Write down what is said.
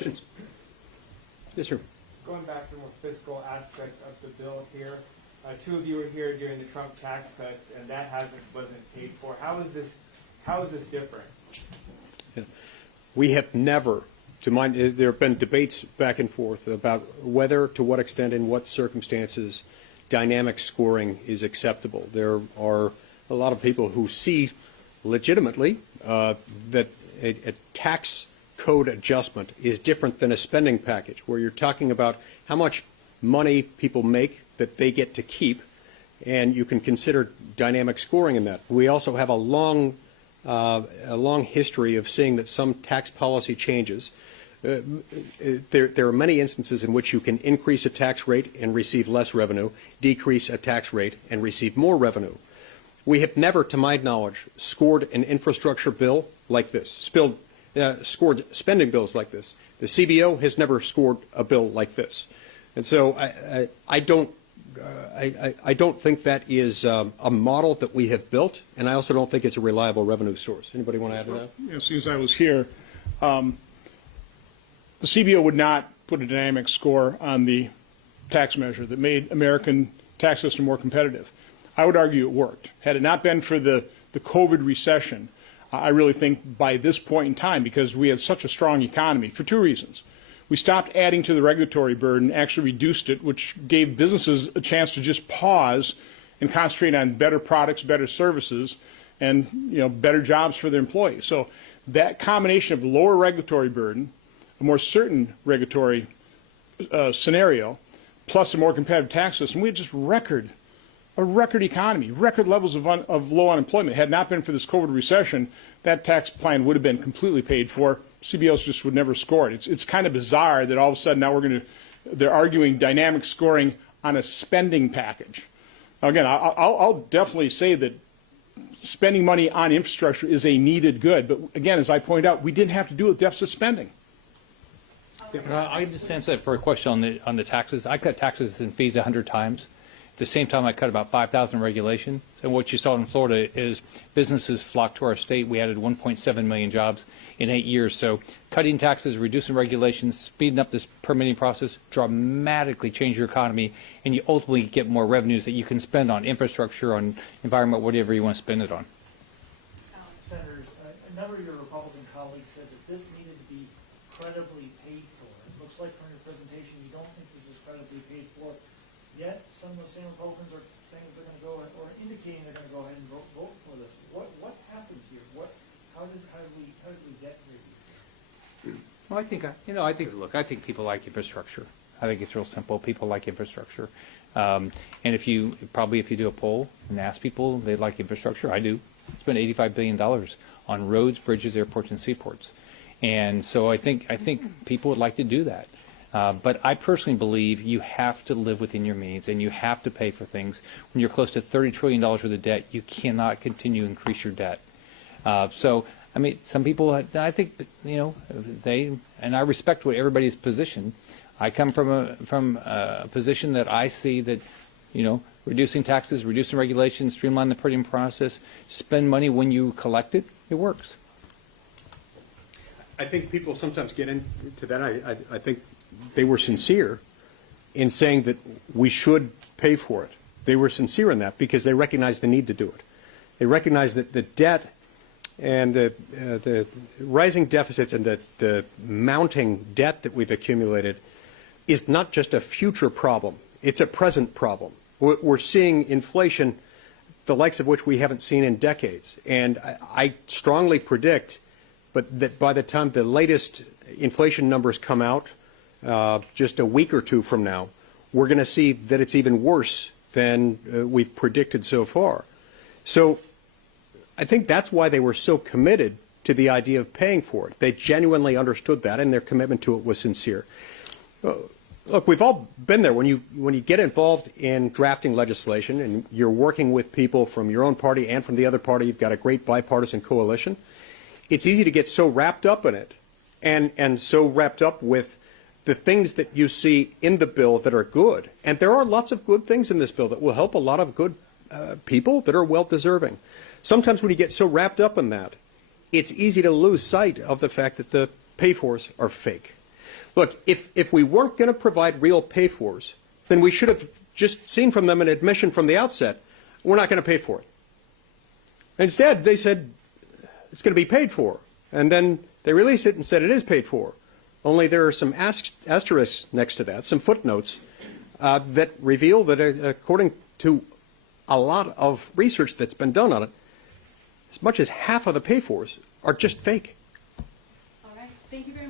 Yes, sir. Going back to the more fiscal aspect of the bill here, two of you were here during the Trump tax cuts, and that wasn't paid for. How is this different? Yeah. We have never, there have been debates back and forth about whether, to what extent, in what circumstances, dynamic scoring is acceptable. There are a lot of people who see legitimately that a tax code adjustment is different than a spending package, where you're talking about how much money people make that they get to keep, and you can consider dynamic scoring in that. We also have a long history of seeing that some tax policy changes. There are many instances in which you can increase a tax rate and receive less revenue, decrease a tax rate and receive more revenue. We have never, to my knowledge, scored an infrastructure bill like this, scored spending bills like this. The CBO has never scored a bill like this. And so I don't think that is a model that we have built, and I also don't think it's a reliable revenue source. Anybody want to add to that? As soon as I was here, the CBO would not put a dynamic score on the tax measure that made American tax system more competitive. I would argue it worked. Had it not been for the COVID recession, I really think by this point in time, because we had such a strong economy, for two reasons. We stopped adding to the regulatory burden, actually reduced it, which gave businesses a chance to just pause and concentrate on better products, better services, and better jobs for their employees. So that combination of lower regulatory burden, a more certain regulatory scenario, plus a more competitive tax system, we had just a record economy, record levels of low unemployment. Had it not been for this COVID recession, that tax plan would have been completely paid for. CBOs just would never score it. It's kind of bizarre that all of a sudden now they're arguing dynamic scoring on a spending package. Now again, I'll definitely say that spending money on infrastructure is a needed good, but again, as I pointed out, we didn't have to do it with deficit spending. I just answer that for a question on the taxes. I cut taxes and fees 100 times. At the same time, I cut about 5,000 regulations. And what you saw in Florida is businesses flocked to our state. We added 1.7 million jobs in 8 years. So cutting taxes, reducing regulations, speeding up this permitting process dramatically change your economy, and you ultimately get more revenues that you can spend on infrastructure, on environment, whatever you want to spend it on. Senators, a number of your Republican colleagues said that this needed to be credibly paid for. It looks like from your presentation you don't think this is credibly paid for. Yet some of the same Republicans are saying they're going to go or indicating they're going to go ahead and vote for this. What happens here? How did we get here? Well, I think people like infrastructure. I think it's real simple. People like infrastructure. And if you do a poll and ask people, they like infrastructure. I do. Spend $85 billion on roads, bridges, airports, and seaports. And so I think people would like to do that. But I personally believe you have to live within your means, and you have to pay for things. When you're close to $30 trillion worth of debt, you cannot continue to increase your debt. So, I mean, some people, I think, and I respect what everybody's position. I come from a position that I see that, reducing taxes, reducing regulations, streamline the permitting process, spend money when you collect it, it works. I think people sometimes get into that. I think they were sincere in saying that we should pay for it. They were sincere in that because they recognize the need to do it. They recognize that the debt and the rising deficits and the mounting debt that we've accumulated is not just a future problem. It's a present problem. We're seeing inflation, the likes of which we haven't seen in decades. And I strongly predict that by the time the latest inflation numbers come out, just a week or two from now, we're going to see that it's even worse than we've predicted so far. So I think that's why they were so committed to the idea of paying for it. They genuinely understood that, and their commitment to it was sincere. Look, we've all been there. When you get involved in drafting legislation and you're working with people from your own party and from the other party, you've got a great bipartisan coalition, it's easy to get so wrapped up in it and so wrapped up with the things that you see in the bill that are good. And there are lots of good things in this bill that will help a lot of good people that are well-deserving. Sometimes when you get so wrapped up in that, it's easy to lose sight of the fact that the pay-fors are fake. Look, if we weren't going to provide real pay-fors, then we should have just seen from them an admission from the outset, we're not going to pay for it. Instead, they said it's going to be paid for. And then they released it and said it is paid for. Only there are some asterisks next to that, some footnotes, that reveal that according to a lot of research that's been done on it, as much as half of the pay-fors are just fake. All right. Thank you very much.